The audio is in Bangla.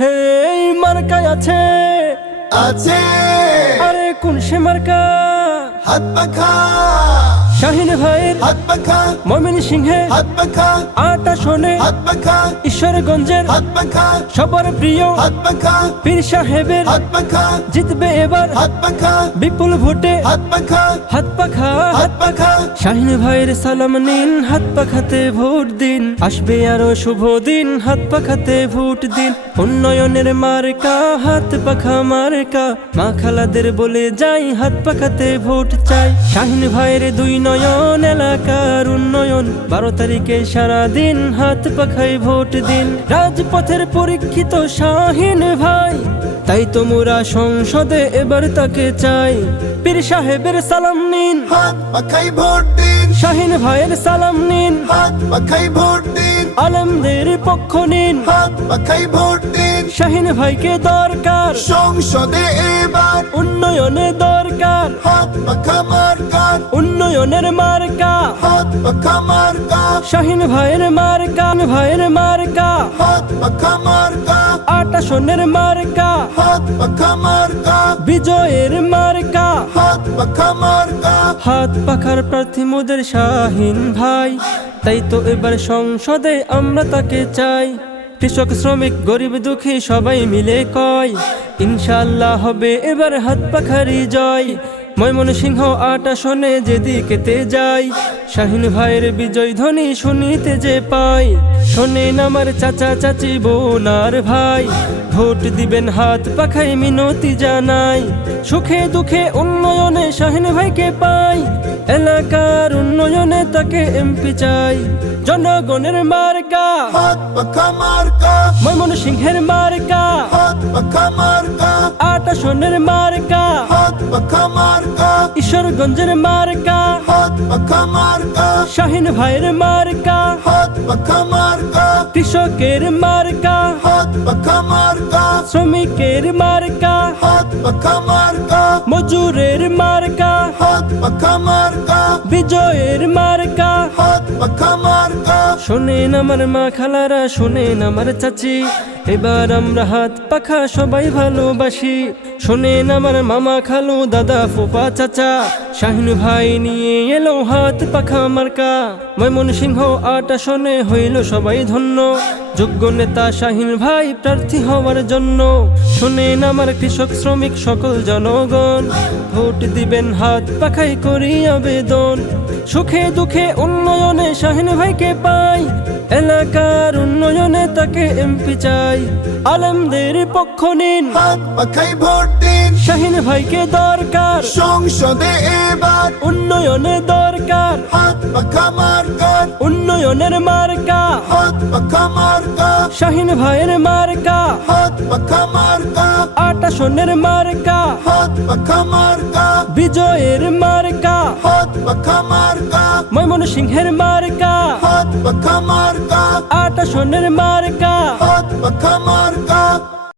হে মার্কায় আছে। আছে। আরে কোন সে মার্কা? হাত পাখা। শাহিন ভাইয়ের হাত পাখা মমিন সিংহে হাত পাখা আটা শোনে হাত পাখা ঈশ্বরগঞ্জের হাত পাখা সবার প্রিয় হাত পাখা পীর সাহেবের হাত পাখা জিতবে এবার হাত পাখা বিপুল ভোটে হাত পাখা হাত পাখা হাত পাখা শাহিন ভাইয়ের সালাম নিন হাত পাখাতে ভোট দিন আসবে আরও শুভ দিন হাত পাখাতে ভোট দিন উন্নয়নের মার্কা হাত পাখা মার্কা মা খালাদের বলে যাই হাত পাখাতে ভোট চাই শাহিন ভাইয়ের দুই নয়ন এলাকার উন্নয়ন। বারো তারিখে সারা দিন হাত পাখায় ভোট দিন। রাজপথের পরীক্ষিত শাহিন ভাই তাই তো মোরা সংসদে এবার তাকে চাই। পীর সাহেবের সালাম নিন। হাত পাখাই ভোট দিন। শাহিন ভাইয়ের সালাম নিন। হাত পাখাই ভোট দিন। আলমদের পক্ষ নিন। হাত পাখাই ভোট দিন। শাহিন ভাইকে দরকার। সংসদে এবার উন্নয়নে দরকার। হাত পাখা উন্নয়নের মার্কা। হাত পাখা মার্কা। শাহিন ভাইয়ের মার্কা ভাইয়ের মার্কা। হাত পাখা মার্কা। আটা সোনের মার্কা। হাত পাখা মার্কা। বিজয়ের মার্কা। হাত পাখা মার্কা। হাত পাখার প্রার্থী মোদের শাহিন ভাই। তাই তো এবার সংসদে আমরা তাকে চাই। কৃষক শ্রমিক গরিব দুঃখী সবাই মিলে কয়। ইনশাল্লাহ হবে এবার হাত পাখারি জয়। ময়মন সিংহ আটা শোনে যেদিকে তে যাই, শাহিন ভাইয়ের বিজয় ধ্বনি শুনিতে যে পাই, শোনে আমার চাচা চাচি বোন আর ভাই, ভোট দিবেন হাত পাখাই মিনতি জানাই, সুখে দুঃখে উন্নয়নে শাহিন ভাইকে পাই উন্নয়নে তাকে এমপি চাই। জনগণের মার্কা। হাত পাখা মার্কা। ময়মন সিংহের মার্কা। হাত পাখা মার্কা। আটা সোনের মার্কা। হাত পাখা মার্কা। ঈশ্বরগঞ্জের মার্কা। হাত পাখা মার্কা। শাহিন ভাইয়ের মার্কা। মার্কা। কৃষকের মার্কা। হাত পাখা মার্কা। শ্রমিকের মার্কা। হাত পাখা মার্কা। মজুরের মার্কা। হাত পাখা মার্কা। বিজয়ের মার্কা। হাত পাখা মার্কা। শোনেন আমার মা খালারা, শোনেন আমার চাচি। এবার আমরা হাত পাখা সবাই ভালোবাসি। শোনেন আমার মামা খালু, দাদা ফুপা চাচা। শাহিন ভাই নিয়ে এলো হাত পাখা মার্কা। ময়মন সিংহ আটা শোনে হইল সবাই ধন্য। যোগ্য নেতা শাহিন ভাই প্রার্থী হওয়ার জন্য। শোনেন আমার কৃষক, শ্রমিক, সকল জনগণ। ভোট দিবেন হাত পাখাই করি আবেদন। সুখে দুঃখে উন্নয়নে শাহিন ভাইকে পাই। এলাকার উন্নয়নে তাকে এমপি চাই। আলমদের পক্ষ নিন। হাত পাখাই ভোট দিন। শাহিন ভাইকে দরকার। সংসদে এবার। উন্নয়নে দরকার। হাত পাখা মার্কার। উন্নয়নের মার্কা। শাহিন ভাইয়ের মার্কা। হাত পাখা মার্কা। আটা সোনের মার্কা। হাত পাখা মার্কা। বিজয়ের মার্কা। হাত পাখা মার্কা। ময়মন সিংহের মার্কা। হাত পাখা মার্কা। আটা সোনের মার্কা। হাত পাখা মার্কা।